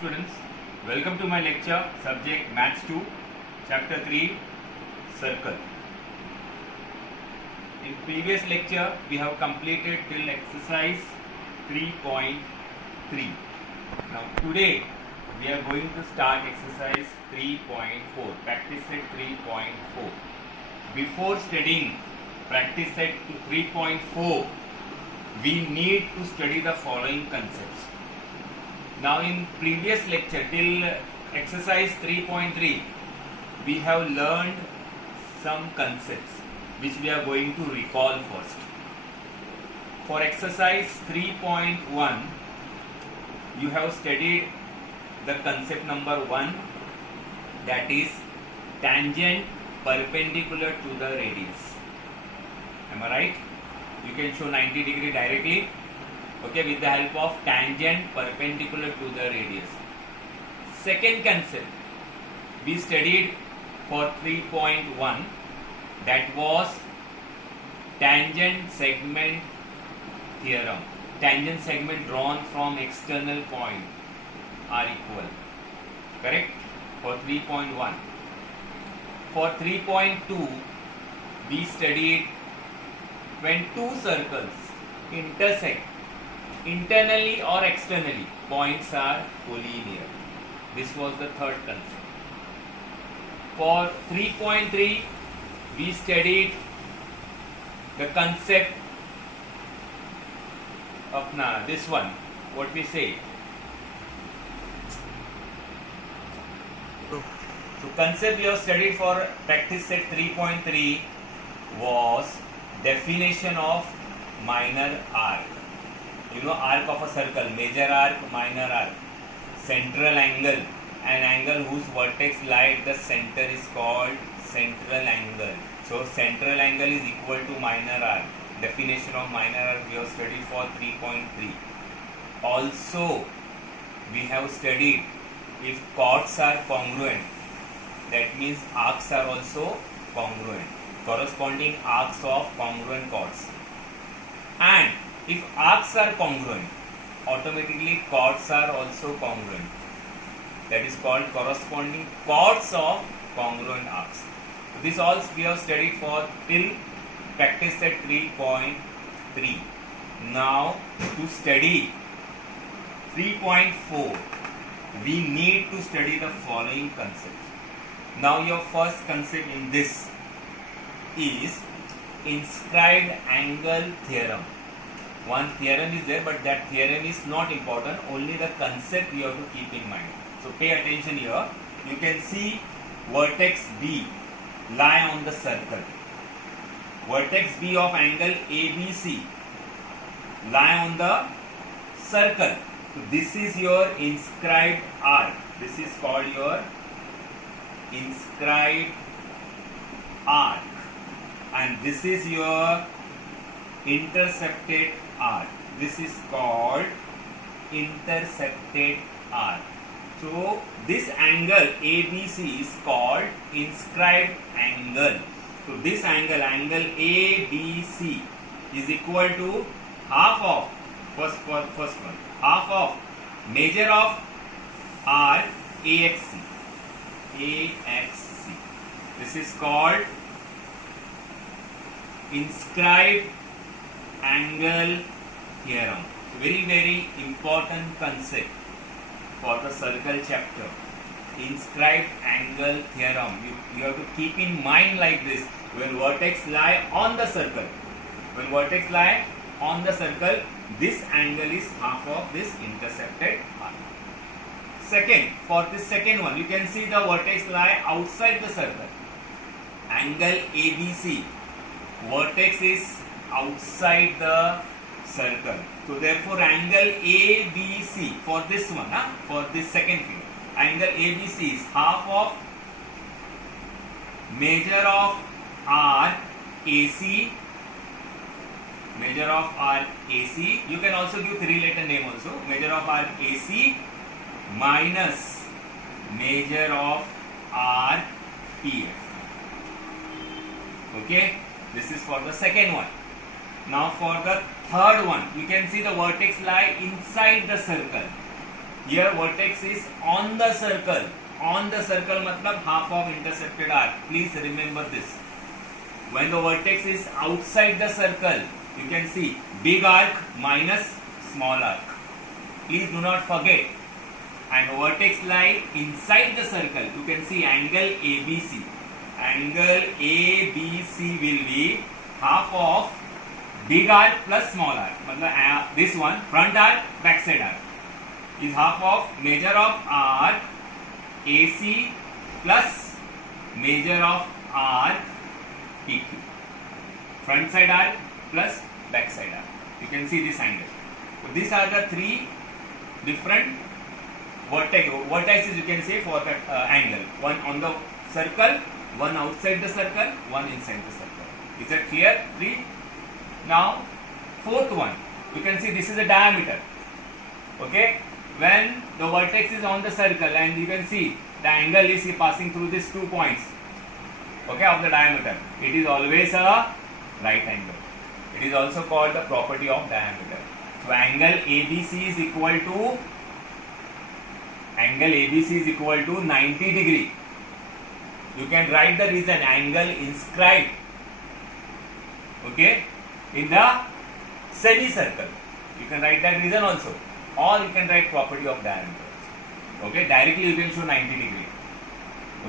students, welcome to my lecture, subject Maths 2, Chapter 3, Circle. In previous lecture, we have completed till exercise 3.3. Now today, we are going to start exercise 3.4, practice set 3.4. Before studying practice set 3.4, we need to study the following concepts. Now in previous lecture till exercise 3.3, we have learned some concepts which we are going to recall first. For exercise 3.1, you have studied the concept number 1, that is tangent perpendicular to the radius. Am I right? You can show 90 degree directly, okay, with the help of tangent perpendicular to the radius. Second concept we studied for 3.1, that was tangent segment theorem. Tangent segment drawn from external point are equal. Correct? For 3.1. For 3.2, we studied when two circles intersect internally or externally, points are collinear. This was the third concept. For 3.3, we studied the concept of this one, what we say. So concept we have studied for practice set 3.3 was definition of minor arc. You know, arc of a circle, major arc, minor arc, central angle, an angle whose vertex lie at the center is called central angle. So central angle is equal to minor arc. Definition of minor arc we have studied for 3.3. Also, we have studied if chords are congruent, that means arcs are also congruent, corresponding arcs of congruent chords. And if arcs are congruent, automatically chords are also congruent. That is called corresponding chords of congruent arcs. This all we have studied for till practice set 3.3. Now to study 3.4, we need to study the following concepts. Now your first concept in this is inscribed angle theorem. One theorem is there, but that theorem is not important, only the concept you have to keep in mind. So pay attention here. You can see vertex B lie on the circle. Vertex B of angle ABC lie on the circle. So this is your inscribed arc. This is called your inscribed arc. And this is your intercepted arc. This is called intercepted arc. So this angle ABC is called inscribed angle. So this angle ABC is equal to half of first one, half of measure of arc AXC. This is called inscribed angle theorem. Very important concept for the circle chapter. Inscribed angle theorem. You have to keep in mind like this. When vertex lie on the circle, this angle is half of this intercepted arc. Second, for this second one, you can see the vertex lie outside the circle. Angle ABC, vertex is outside the circle. So therefore angle ABC for this one, for this second figure, angle ABC is half of measure of arc AC. Measure of arc AC. You can also give three-letter name also. Measure of arc AC minus measure of arc PF. Okay. This is for the second one. Now for the third one, you can see the vertex lie inside the circle. Here vertex is on the circle. On the circle matlab half of intersected arc. Please remember this. When the vertex is outside the circle, you can see big arc minus small arc. Please do not forget. And vertex lie inside the circle. You can see angle ABC. Angle ABC will be half of big arc plus small arc. This one, front arc, back side arc, is half of measure of arc AC plus measure of arc PQ. Front side arc plus back side arc. You can see this angle. So these are the three different vertices you can say for that angle. One on the circle, one outside the circle, one inside the circle. Is that clear? Three. Now fourth one, you can see this is a diameter. Okay, when the vertex is on the circle and you can see the angle is passing through these 2 points, okay, of the diameter, it is always a right angle. It is also called the property of diameter. So angle ABC is equal to 90 degree. You can write the reason, angle inscribed, okay, in the semicircle. You can write that reason also, or you can write property of diameter. Okay, directly you can show 90 degree.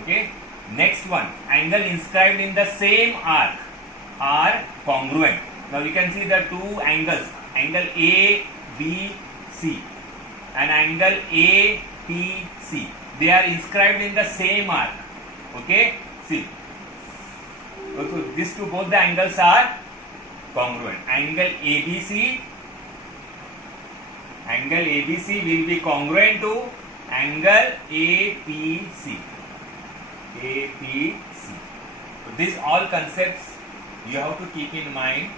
Okay, next one, angle inscribed in the same arc are congruent. Now you can see the two angles, angle ABC and angle APC. They are inscribed in the same arc. Okay, see. So these two, both the angles are congruent. Angle ABC will be congruent to angle APC. So these all concepts you have to keep in mind,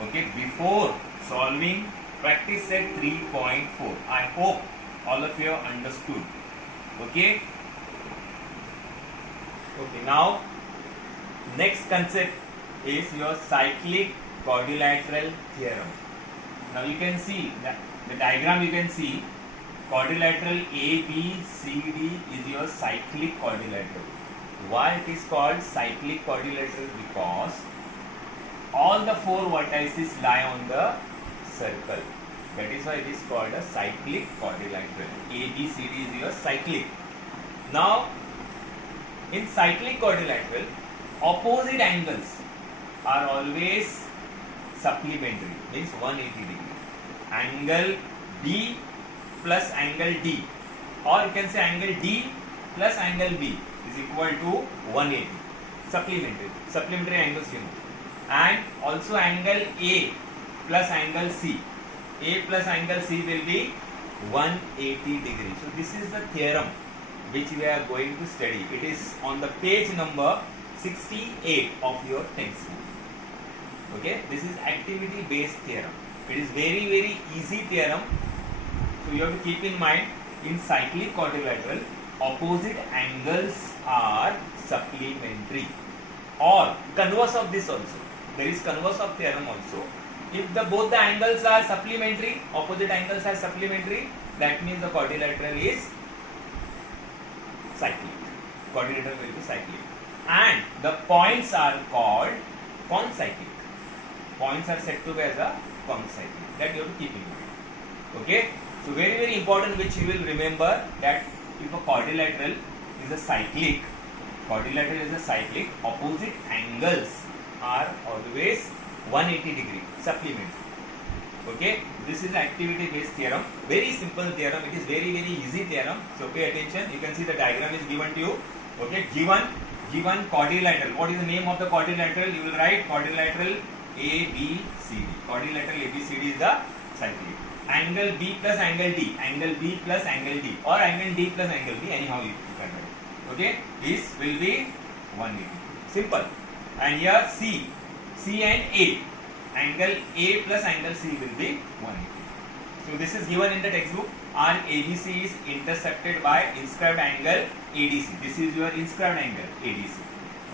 okay, before solving practice set 3.4. I hope all of you have understood. Okay. Okay, now next concept is your cyclic quadrilateral theorem. Now you can see that the diagram, you can see quadrilateral ABCD is your cyclic quadrilateral. Why it is called cyclic quadrilateral? Because all the four vertices lie on the circle. That is why it is called a cyclic quadrilateral. ABCD is your cyclic. Now in cyclic quadrilateral, opposite angles are always supplementary, means 180 degree. Angle B plus angle D, or you can say angle D plus angle B is equal to 180. Supplementary angles you know. And also angle A plus angle C. A plus angle C will be 180 degree. So this is the theorem which we are going to study. It is on the page number 68 of your textbook. Okay, this is activity based theorem. It is very easy theorem. So you have to keep in mind, in cyclic quadrilateral, opposite angles are supplementary. Or converse of this also. There is converse of theorem also. If both the angles are supplementary, opposite angles are supplementary, that means the quadrilateral is cyclic. Quadrilateral will be cyclic. And the points are called concyclic. Points are said to be as a concyclic. That you have to keep in mind. Okay. So very important, which you will remember, that if a quadrilateral is a cyclic, opposite angles are always 180 degree supplementary. Okay, this is activity based theorem. Very simple theorem. It is very easy theorem. So pay attention. You can see the diagram is given to you. Okay, given quadrilateral. What is the name of the quadrilateral? You will write quadrilateral ABCD. Quadrilateral ABCD is the cyclic. Angle B plus angle D, angle B plus angle D, or angle D plus angle B, anyhow you can write. Okay, this will be 180. Simple. And here C and A, angle A plus angle C will be 180. So this is given in the textbook. Arc ABC is intersected by inscribed angle ADC. This is your inscribed angle ADC.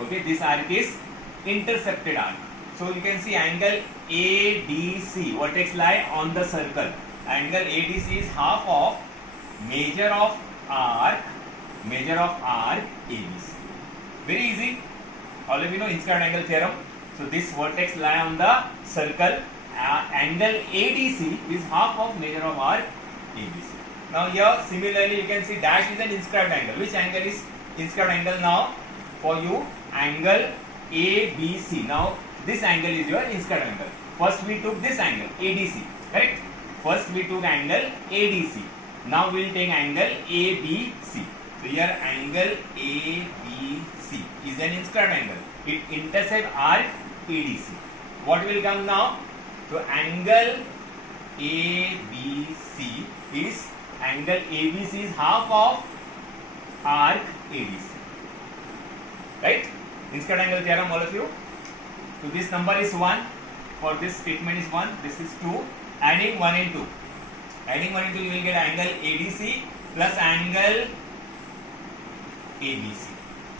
Okay, this arc is intercepted arc. So you can see angle ADC, vertex lie on the circle. Angle ADC is half of measure of arc ABC. Very easy. All of you know inscribed angle theorem. So this vertex lie on the circle. Angle ADC is half of measure of arc ABC. Now here similarly you can see dash is an inscribed angle. Which angle is inscribed angle now for you? Angle ABC. Now this angle is your inscribed angle. First we took this angle ADC, correct? First we took angle ADC. Now we will take angle ABC. So here angle ABC is an inscribed angle. It intercepts arc ADC. What will come now? So angle ABC is half of arc ADC. Right? Inscribed angle theorem, all of you. So this number is 1. For this statement is 1. This is 2. Adding 1 and 2. Adding 1 and 2, you will get angle ADC plus angle ABC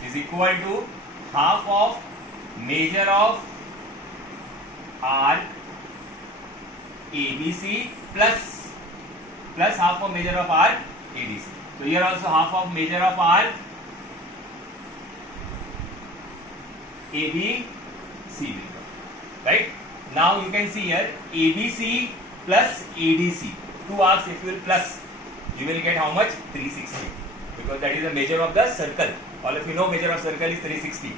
is equal to half of measure of arc ABC plus half of measure of arc ADC. So here also half of measure of arc ABC will come. Right? Now you can see here ABC plus ADC. Two arcs if you will plus, you will get how much? 360. Because that is the measure of the circle. All of you know measure of circle is 360.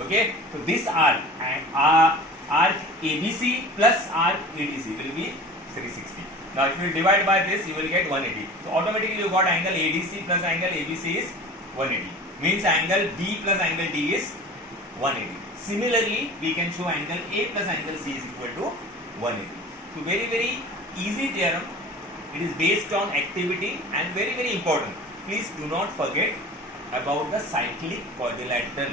Okay? So this arc and arc ABC plus arc ADC will be 360. Now if you divide by this, you will get 180. So automatically you got angle ADC plus angle ABC is 180. Means angle B plus angle D is 180. Similarly, we can show angle A plus angle C is equal to 180. So very easy theorem. It is based on activity and very important. Please do not forget about the cyclic quadrilateral.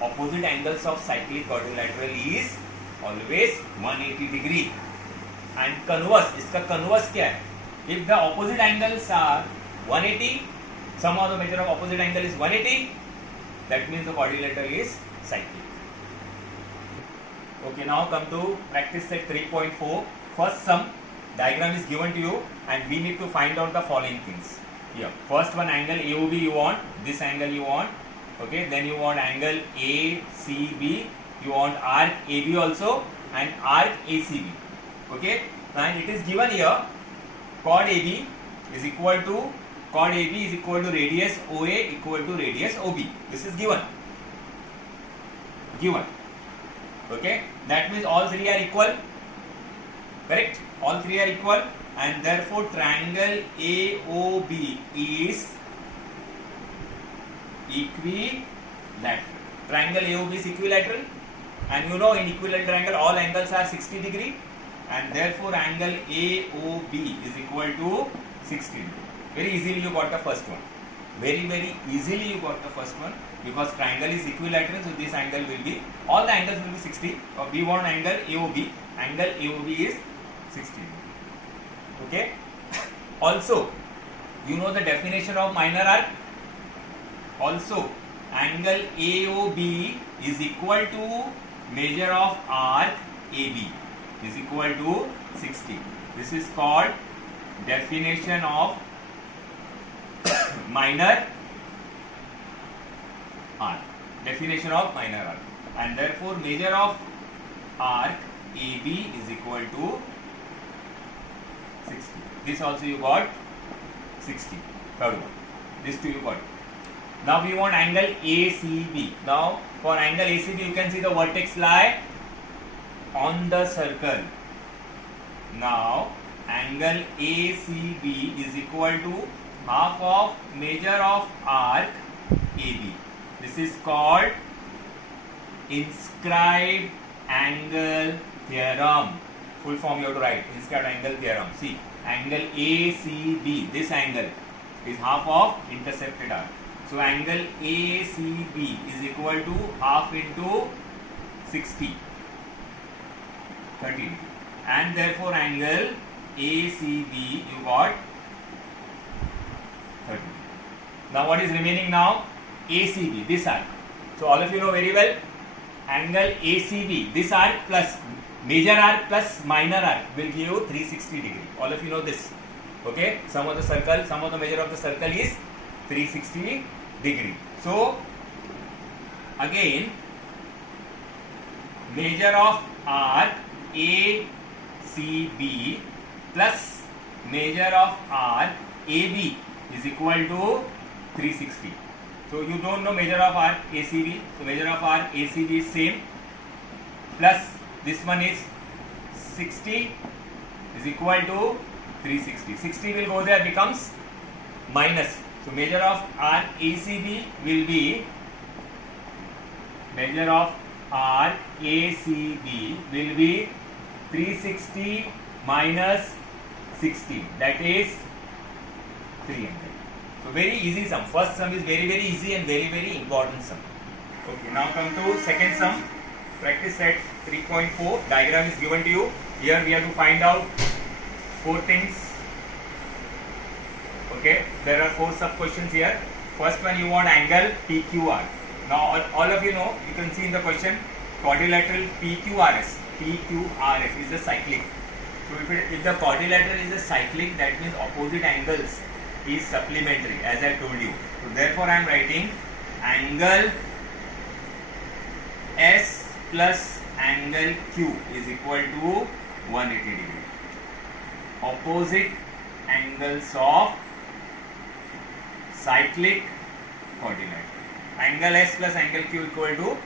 Opposite angles of cyclic quadrilateral is always 180 degree. And converse, इसका converse क्या है? If the opposite angles are 180, sum of the measure of opposite angle is 180, that means the quadrilateral is cyclic. Okay, now come to practice set 3.4. First sum, diagram is given to you and we need to find out the following things. Here, first one angle AOB you want, this angle you want, okay, then you want angle ACB, you want arc AB also and arc ACB, okay, and it is given here chord AB is equal to radius OA equal to radius OB. This is given, okay, that means all three are equal, correct, all three are equal, and therefore triangle AOB is equilateral. Triangle AOB is equilateral, and you know in equilateral triangle all angles are 60 degree, and therefore angle AOB is equal to 60 degree. Very easily you got the first one. Very easily you got the first one, because triangle is equilateral, so this angle will be, all the angles will be 60. We want angle AOB. Angle AOB is 60 degree. Okay. Also, you know the definition of minor arc. Also, angle AOB is equal to measure of arc AB is equal to 60. This is called definition of minor arc. Definition of minor arc. And therefore, measure of arc AB is equal to 60. This also you got 60. Third one. This two you got. Now we want angle ACB. Now for angle ACB you can see the vertex lie on the circle. Now angle ACB is equal to half of measure of arc AB. This is called inscribed angle theorem. Full form you have to write, inscribed angle theorem. See, angle ACB, this angle is half of intercepted arc. So angle ACB is equal to half into 60, 30, and therefore angle ACB you got 30. Now what is remaining now? ACB, this arc. So all of you know very well, angle ACB, this arc plus major arc plus minor arc will give you 360 degree. All of you know this. Okay, sum of the measure of the circle is 360 degree. So again, measure of arc ACB plus measure of arc AB is equal to 360. So you don't know measure of arc ACB, so measure of arc ACB is same, plus this one is 60 is equal to 360. 60 will go there, becomes minus. So measure of arc ACB will be, measure of arc ACB will be 360 minus 60, that is 300. So very easy sum. First sum is very easy and very important sum. Okay, now come to second sum. Practice set 3.4. Diagram is given to you. Here we have to find out 4 things. Okay, there are 4 sub questions here. First one, you want angle PQR. Now all of you know, you can see in the question, quadrilateral PQRS. PQRS is a cyclic. So if the quadrilateral is a cyclic, that means opposite angles is supplementary, as I told you. So therefore I am writing angle S plus angle Q is equal to 180 degree. Opposite angles of cyclic quadrilateral. Angle S plus angle Q equal to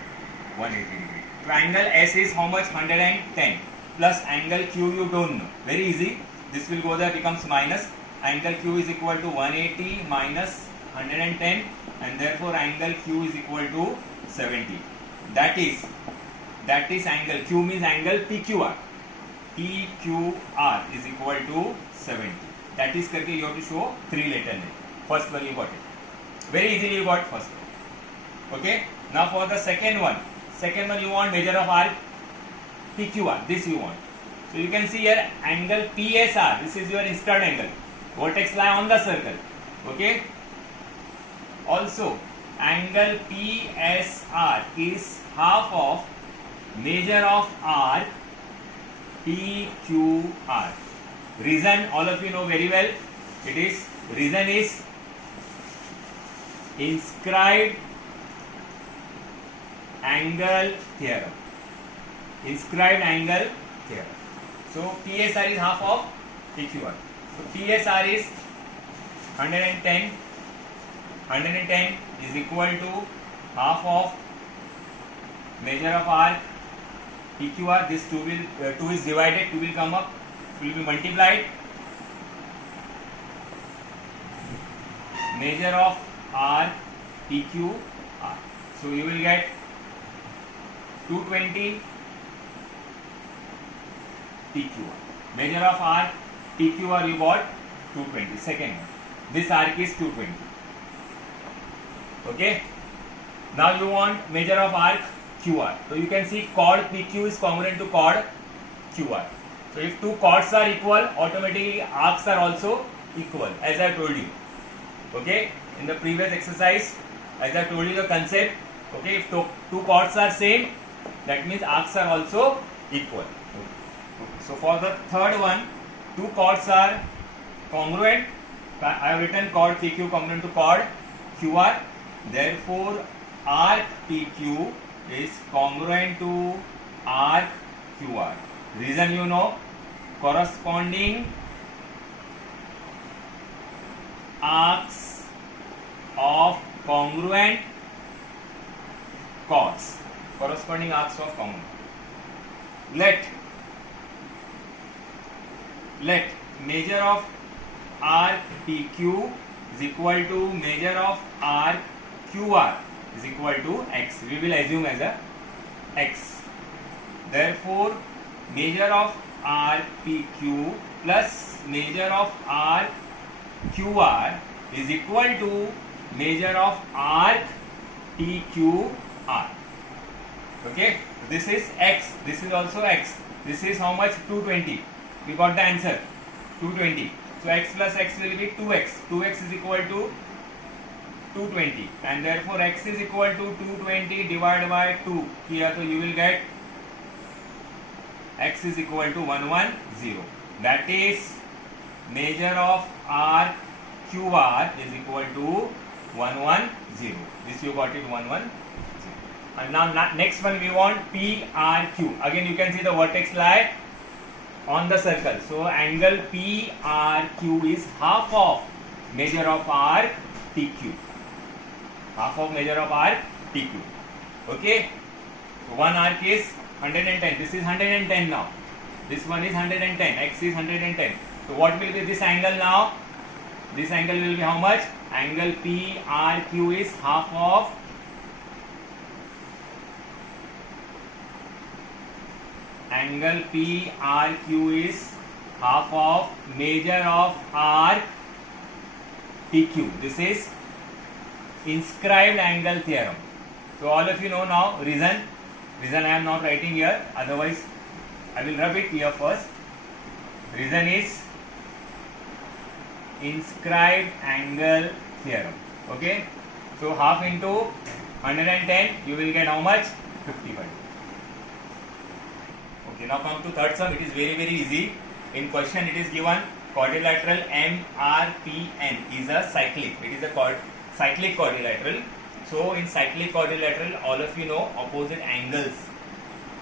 180 degree. So angle S is how much? 110 plus angle Q you don't know. Very easy. This will go there, becomes minus. Angle Q is equal to 180 minus 110, and therefore angle Q is equal to 70. That is angle Q means angle PQR. PQR is equal to 70. That is करके you have to show 3 letter name. First one you got it. Very easily you got first one. Okay. Now for the second one you want measure of arc PQR. This you want. So you can see here angle PSR. This is your instant angle. Vertex lie on the circle. Okay. Also angle PSR is half of measure of arc PQR. Reason all of you know very well. Reason is inscribed angle theorem. Inscribed angle theorem. So PSR is half of PQR. So PSR is 110. 110 is equal to half of measure of arc PQR. This 2 is divided, 2 will come up, will be multiplied. Measure of arc PQR. So you will get 220 PQR. Measure of arc PQR you got 220. Second one. This arc is 220. Okay. Now you want measure of arc QR. So you can see chord PQ is congruent to chord QR. So if 2 chords are equal, automatically arcs are also equal, as I told you. Okay. In the previous exercise, as I told you the concept. Okay. If 2 chords are same, that means arcs are also equal. Okay. So for the third one, 2 chords are congruent. I have written chord PQ congruent to chord QR. Therefore, arc PQ is congruent to arc QR. Reason you know, corresponding arcs of congruent chords. Corresponding arcs of congruent. Let measure of arc PQ is equal to measure of arc QR is equal to x. We will assume as a x. Therefore, measure of arc PQ plus measure of arc QR is equal to measure of arc PQR. Okay, this is x, this is also x. This is how much? 220. We got the answer 220. So x plus x will be 2x. 2x is equal to 220, and therefore x is equal to 220 divided by 2. Here, so you will get x is equal to 110. That is measure of RQR is equal to 110. This you got it, 110. And now next one we want PRQ. Again you can see the vertex lie on the circle. So angle PRQ is half of measure of RTQ. Half of measure of RTQ. Okay. So one arc is 110. This is 110 now. This one is 110. X is 110. So what will be this angle now? This angle will be how much? Angle PRQ is half of measure of RTQ. This is inscribed angle theorem. So all of you know now reason I am not writing here, otherwise I will rub it here first. Reason is inscribed angle theorem. Okay, so half into 110 you will get how much? 55. Okay, now come to third sum. It is very easy. In question it is given quadrilateral MRPN is a cyclic. It is a cyclic quadrilateral. So in cyclic quadrilateral, all of you know opposite angles,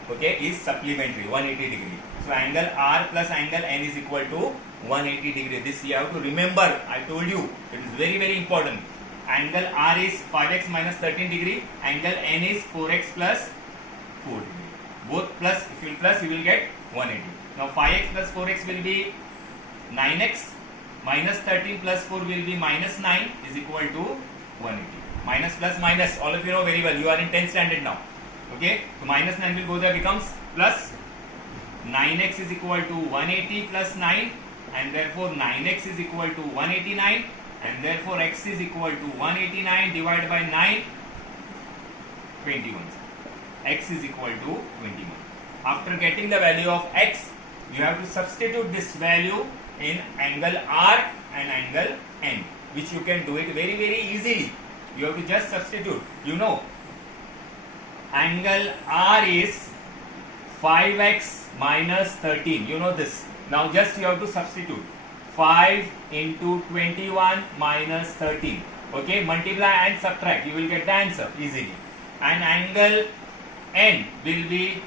okay, is supplementary 180 degree. So angle R plus angle N is equal to 180 degree. This you have to remember. I told you it is very important. Angle R is 5x minus 13 degree. Angle N is 4x plus 4 degree. Both plus, if you plus you will get 180. Now 5x plus 4x will be 9x. Minus 13 plus 4 will be minus 9 is equal to 180. Minus plus minus, all of you know very well. You are in 10th standard now. Okay, so minus 9 will go there, becomes plus 9x is equal to 180 plus 9, and therefore 9x is equal to 189, and therefore x is equal to 189 divided by 9, 21. X is equal to 21. After getting the value of x, you have to substitute this value in angle R and angle N, which you can do it very easily. You have to just substitute. You know, angle R is 5x minus 13. You know this. Now just you have to substitute 5 into 21 minus 13. Okay, multiply and subtract. You will get the answer easily. And angle N will be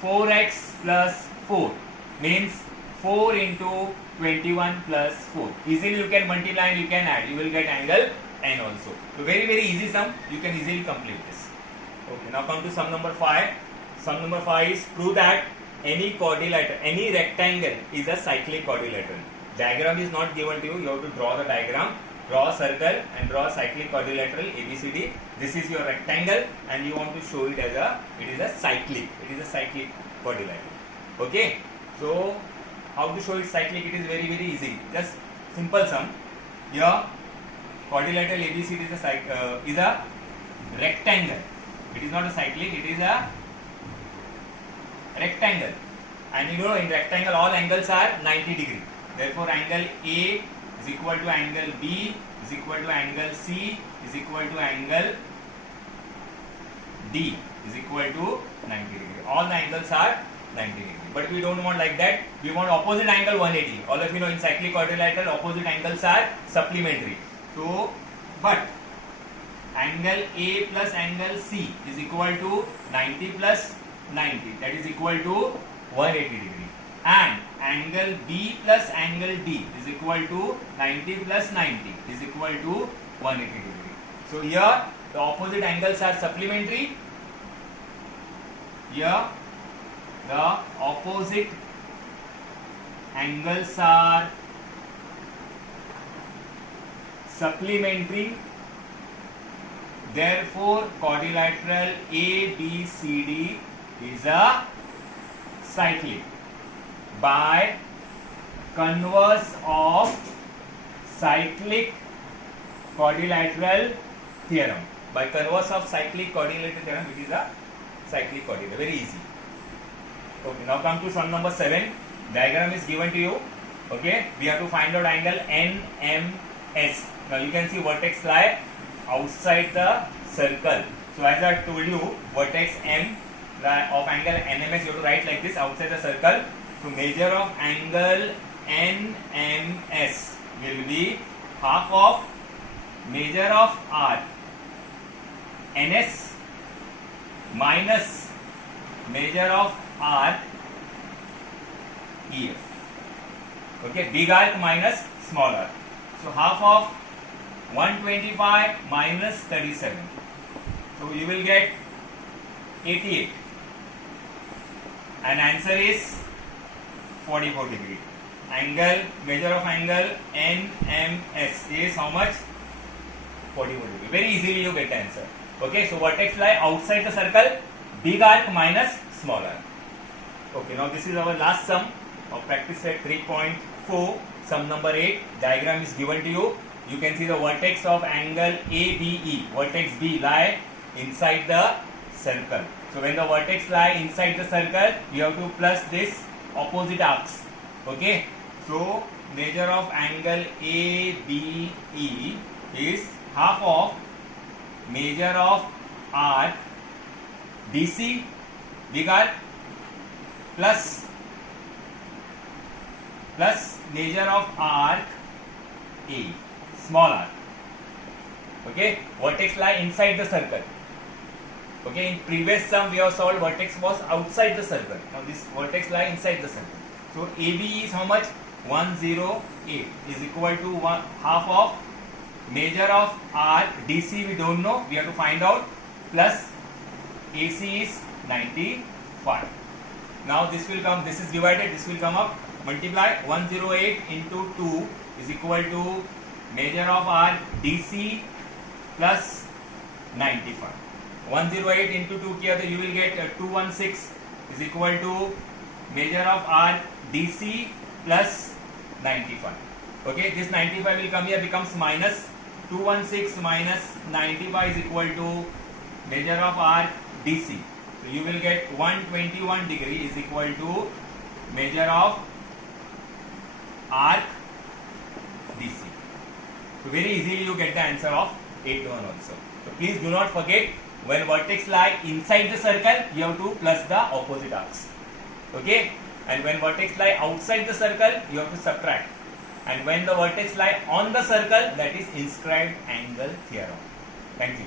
4x plus 4. Means 4 into 21 plus 4. Easily you can multiply and you can add. You will get angle N also. So very easy sum. You can easily complete this. Okay, now come to sum number 5. Sum number 5 is prove that any quadrilateral, any rectangle is a cyclic quadrilateral. Diagram is not given to you. You have to draw the diagram. Draw a circle and draw a cyclic quadrilateral ABCD. This is your rectangle and you want to show it as it is a cyclic. It is a cyclic quadrilateral. Okay. So how to show it cyclic? It is very easy. Just simple sum. Here quadrilateral ABCD is a rectangle. It is not a cyclic. It is a rectangle. And you know in rectangle all angles are 90 degree. Therefore angle A is equal to angle B is equal to angle C is equal to angle D is equal to 90 degree. All the angles are 90 degree. But we don't want like that. We want opposite angle 180. All of you know in cyclic quadrilateral opposite angles are supplementary. So, but angle A plus angle C is equal to 90 plus 90. That is equal to 180 degree. And angle B plus angle D is equal to 90 plus 90 is equal to 180 degree. So here the opposite angles are supplementary. Here the opposite angles are supplementary. Therefore quadrilateral ABCD is a cyclic by converse of cyclic quadrilateral theorem. By converse of cyclic quadrilateral theorem, it is a cyclic quadrilateral. Very easy. Okay, now come to sum number 7. Diagram is given to you. Okay, we have to find out angle NMS. Now you can see vertex lie outside the circle. So as I told you, vertex M of angle NMS you have to write like this outside the circle. So measure of angle NMS will be half of measure of arc NS minus measure of arc EF. Okay, big arc minus small arc. So half of 125 minus 37. So you will get 88. And answer is 44 degree. Angle, measure of angle NMS is how much? 44 degree. Very easily you get the answer. Okay, so vertex lie outside the circle, big arc minus small arc. Okay, now this is our last sum of practice set 3.4, sum number 8. Diagram is given to you. You can see the vertex of angle ABE, vertex B lie inside the circle. So when the vertex lie inside the circle, you have to plus this opposite arcs. Okay, so measure of angle ABE is half of measure of arc DC, big arc, plus measure of arc A, small arc. Okay, vertex lie inside the circle. Okay, in previous sum we have solved vertex was outside the circle. Now this vertex lie inside the circle. So AB is how much? 108 is equal to half of measure of arc DC we don't know, we have to find out, plus AC is 95. Now this will come, this is divided, this will come up, multiply 108 into 2 is equal to measure of arc DC plus 95. 108 into 2 किया तो you will get 216 is equal to measure of arc DC plus 95. Okay, this 95 will come here, becomes minus 216 minus 95 is equal to measure of arc DC. So you will get 121 degree is equal to measure of arc DC. So very easily you get the answer of 8 to 1 also. So please do not forget, when vertex lie inside the circle, you have to plus the opposite arcs. Okay, and when vertex lie outside the circle, you have to subtract. And when the vertex lie on the circle, that is inscribed angle theorem. Thank you.